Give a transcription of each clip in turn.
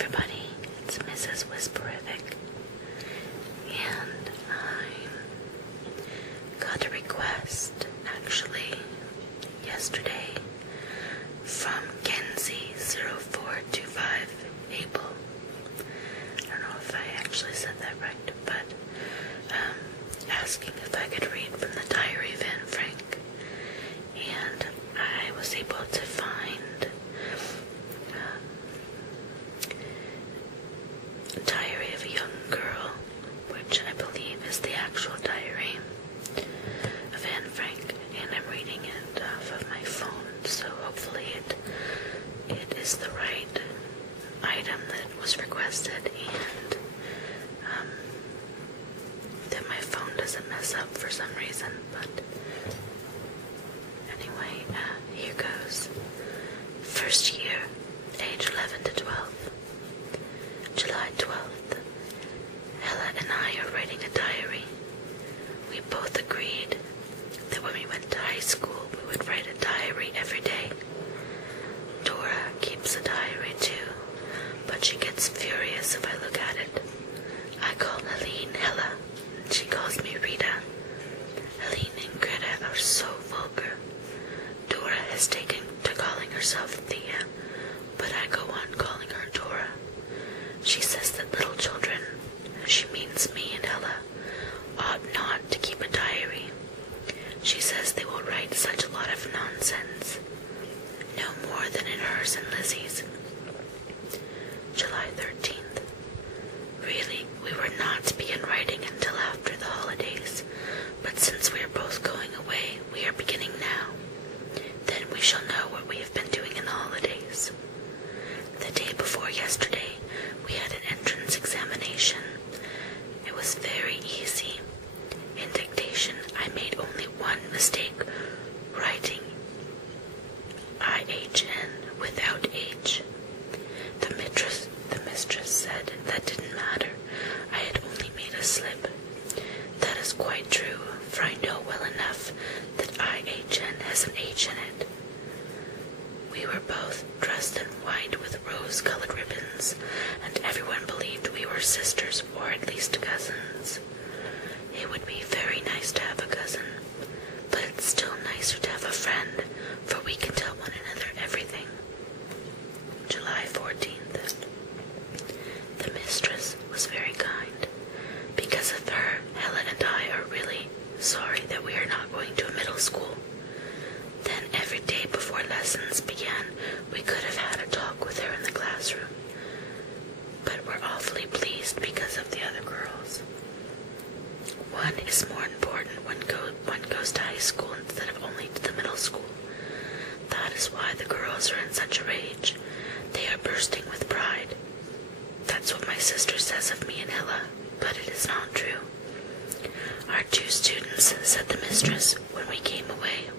everybody, it's Mrs. Whisperific, and I got a request, actually, yesterday from Kenzie0425 Abel. I don't know if I actually said that right, but asking if I could read from the Diary of Anne Frank, and I was able to find Diary of a Young Girl, which I believe is the actual diary of Anne Frank, and I'm reading it off of my phone, so hopefully it is the right item that was requested, and that my phone doesn't mess up for some reason. But anyway, here goes. First year, age 11 to 12. July 12th. Ella and I are writing a diary. We both agreed that when we went to high school, we would write a diary every day. Dora keeps a diary too, but she gets furious if I look at it. I call Helene Ella, and she calls me Rita. Helene and Greta are so vulgar. Dora has taken to calling herself Thea, but I go on calling her Dora. She says that little children, she means me and Ella, ought not to keep a diary. She says they will write such a lot of nonsense, no more than in hers and Lizzie's. July 13th. Really, we were not to begin writing until after the holidays, but since we are both going away, we are beginning now. Then we shall know what we have been doing in the holidays. The day before yesterday, we had an entrance examination. It was very easy. In dictation, I made only one mistake, writing IHN without H. The mistress said that didn't matter. I had only made a slip. That is quite true, for I know well enough that IHN has an H in it. We were both dressed in white with rose-colored ribbons, and everyone believed we were sisters, or at least cousins. It would be very nice to have a cousin, but it's still nicer to have a friend, for we can tell one another everything. July 14th. The mistress was very kind. Because of her, Helen and I are really sorry that we are not going to a middle school. Then every day before lessons began, we could have had a talk with her in the classroom. But we're awfully pleased because of the other girls. One is more important when one goes to high school instead of only to the middle school. That is why the girls are in such a rage. They are bursting with pride. That's what my sister says of me and Ella, but it is not true. Our 2 students, said the mistress when we came away.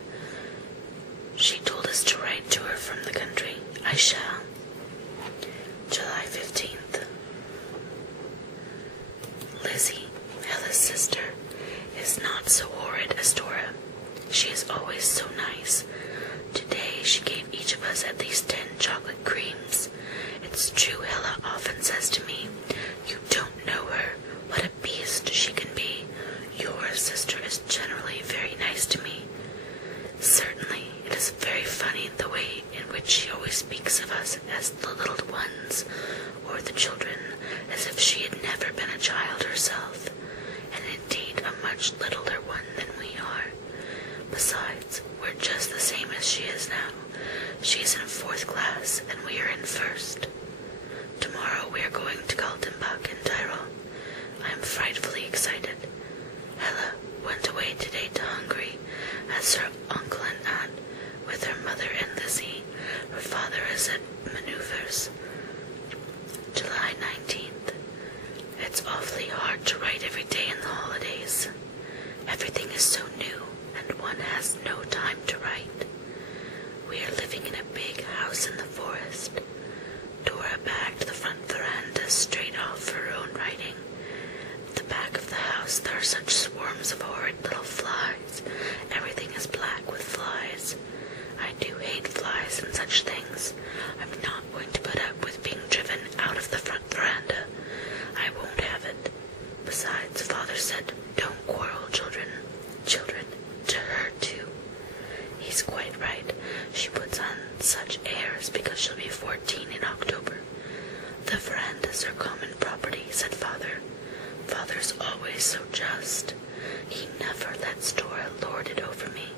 She told us to write to her from the country. I shall. July 15th. Lizzie, Ella's sister, is not so horrid as Dora. She is always so nice. Today she gave each of us at least 10 chocolate creams. It's true, Ella often says to me, "You don't know her. What a beast she can be. Your sister is generally very nice to me." Certainly, it is very funny the way in which she always speaks of us as the little ones, or the children, as if she had never been a child herself, and indeed a much littler one than we are. Besides, we're just the same as she is now. She is in 4th class, and we are in 1st. Tomorrow we are going to Kaltenbach in Tyrol. I am frightfully excited. Ella went away today to Hungary, as her uncle and aunt, with her mother and Lizzie. Her father is at maneuvers. July 19th. It's awfully hard to write every day in the holidays. Everything is so new, and one has no time to write. We are living in a big house in the forest. Dora bagged the front veranda straight off for her own writing. At the back of the house there are such swarms of horrid little flies. Everything is black with flies. I do hate flies and such things. I'm not going to put up with being driven out of the outdoors because she'll be 14 in October. The verandas are common property, said Father. Father's always so just. He never lets Dora lord it over me,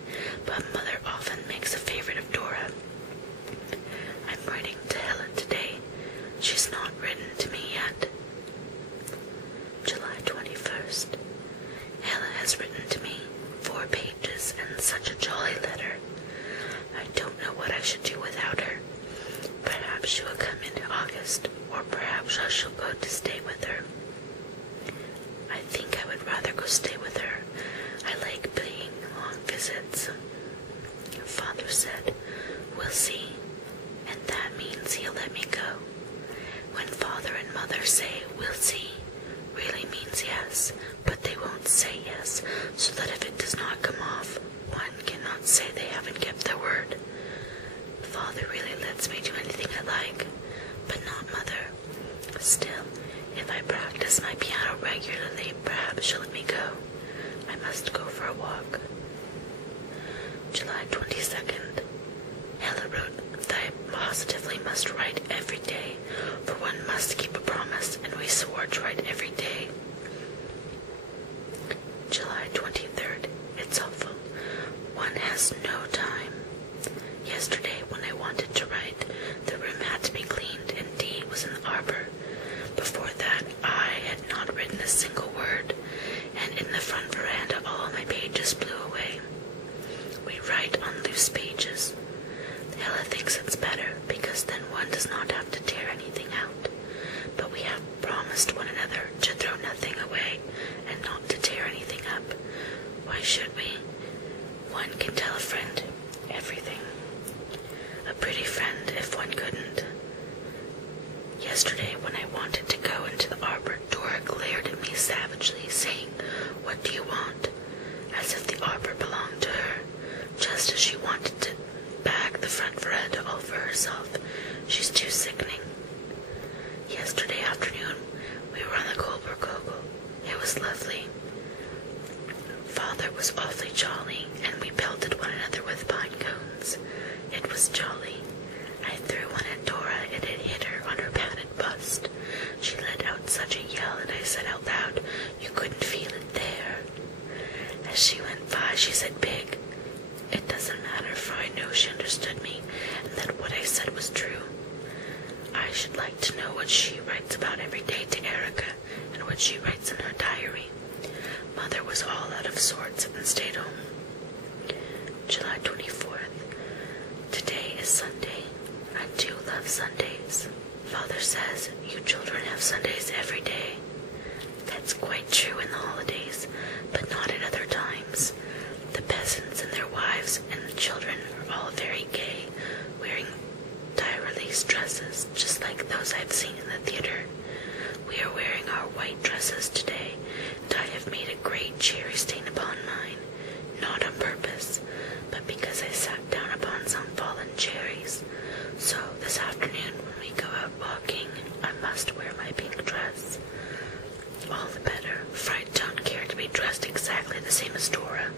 but Mother often makes a favorite of Dora. I'm writing to Helen today. She's not written to me yet. July 21st. Helen has written to me 4 pages and such a jolly letter. I don't know what I should do without her. Perhaps she will come in August, or perhaps I shall go to stay with her. I think I would rather go stay with her. I like paying long visits. Father said, we'll see, and that means he'll let me go. When Father and Mother say, we'll see, really means yes, but they won't say yes, so that if it does not come off, one cannot say they haven't kept their word. Father really lets me do anything I like, but not Mother. Still, if I practice my piano regularly, perhaps she'll let me go. I must go for a walk. July 22nd. Ella wrote that I positively must write every day, for one must keep a promise, and we swore to write every day. July 23rd. It's awful. One has no time. Yesterday, when I wanted to write, the room had to be cleaned, and Dee was in the arbor. Before that, I had not written a single word, and in the front veranda all my pages blew away. We write on loose pages. Ella thinks it's better, because then one does not have to tear anything out. But we have promised one another to throw nothing away, and not to tear anything up. Why should we? One can tell a friend everything. A pretty friend if one couldn't. Yesterday, when I wanted to go into the arbor, Dora glared at me savagely, saying, "What do you want?" As if the arbor belonged to her, just as she wanted to bag the front veranda all for herself. She's too sickening. Yesterday afternoon, we were on the Colbert Kogel. It was lovely. Father was awfully jolly, and we pelted one another with pine cones. It was jolly. I threw one at Dora, and it hit her on her padded bust. She let out such a yell, and I said out loud, "You couldn't feel it there." As she went by, she said, "Pig." It doesn't matter, for I know she understood me, and that what I said was true. I should like to know what she writes about every day to Erica, and what she writes in her diary. Mother was all out of sorts and stayed home. July 24th. Today is Sunday. I do love Sundays. Father says you children have Sundays every day. That's quite true in the holidays, but not at other times. The peasants and their wives and the children are all very gay, wearing tie-release dresses, just like those I've seen in the theater. We are wearing our white dresses today, and I have made a great cherry stain upon mine, not on purpose, but because I sat down upon some fallen cherries. So this afternoon, when we go out walking, I must wear my pink dress. All the better, for I don't care to be dressed exactly the same as Dora.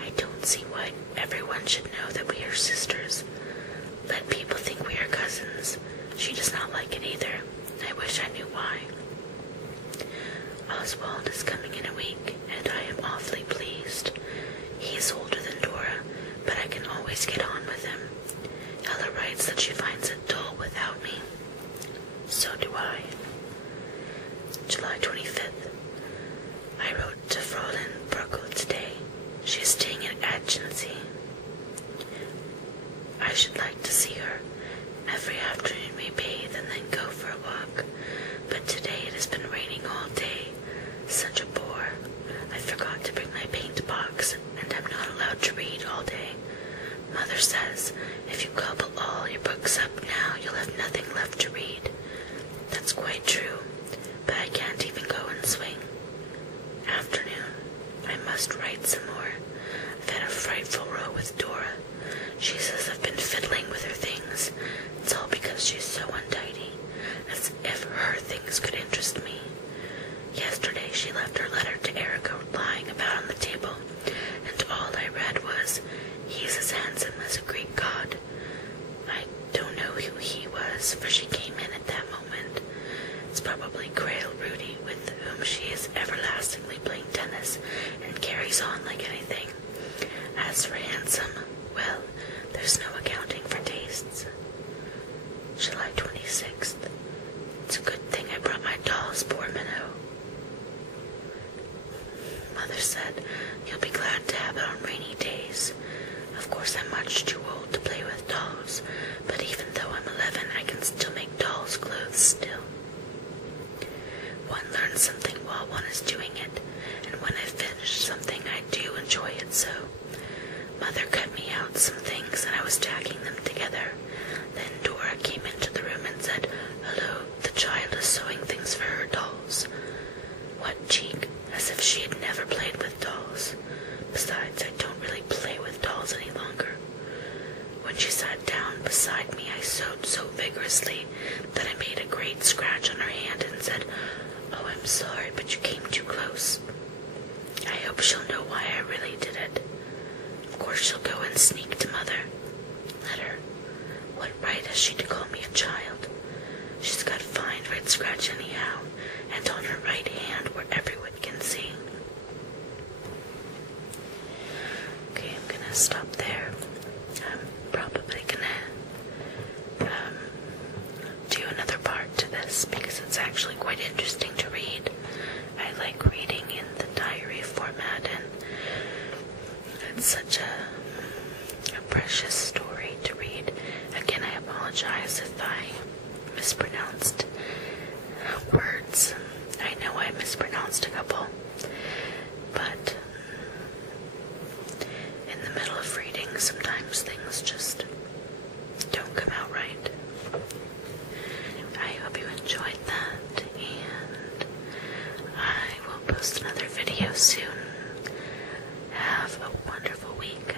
I don't see why everyone should know that we are sisters. Let people think we are cousins. She does not like it either. I wish I knew why. Oswald is coming in a week, and I am awfully pleased. He is older than Dora, but I can always get on with him. Ella writes that she finds it dull without me. So do I. July 25th. I wrote to Fräulein Brückel today. She is staying at Agency. I should like to see her. Every afternoon we bathe and then go for a walk. But today it has been raining all day. Such a bore. I forgot to bring my paint box, and I'm not allowed to read all day. Mother says, if you gobble all your books up now, you'll have nothing left to read. That's quite true, but I can't even go and swing. Afternoon. I must write some more. I've had a frightful row with Dora. She says I've been fiddling with her things. It's all because she's so untidy, as if her things could interest me. Yesterday she left her letter to Erica lying about on the table, and all I read was, "He's as handsome as a Greek god." I don't know who he was, for she came in at that moment. It's probably Grail Rudy, with whom she is everlastingly playing tennis and carries on like anything. As for handsome, well, there's no accounting for tastes. July 26th. It's a good thing I brought my dolls, poor Minnow. Mother said, you'll be glad to have it on rainy days. Of course, I'm much too old to play with dolls, but even though I'm 11, I can still make dolls' clothes still. One learns something while one is doing it, and when I finish something, I do enjoy it so. Mother cut me out some things, and I was tacking them together. Then Dora came into the room and said, hello, the child is sewing things for her dolls. What cheek, as if she had never played with dolls. Besides, I don't really play with dolls any longer. When she sat down beside me, I sewed so vigorously that I made a great scratch on her hand and said, oh, I'm sorry, but you came too close. I hope she'll know why I really did it. Of course she'll go and sneak to Mother. Let her. What right has she to call me a child? She's got fine red scratch anyhow, and on her right hand where everyone can see. Okay, I'm gonna stop there. I'm probably gonna do another part to this because it's actually quite interesting to read. I like reading in the diary format, and it's such a precious story to read. Again, I apologize if I mispronounced words. I know I mispronounced a couple, but in the middle of reading, sometimes things just don't come out right. I hope you enjoyed that, and I will post another video soon. Have a wonderful week.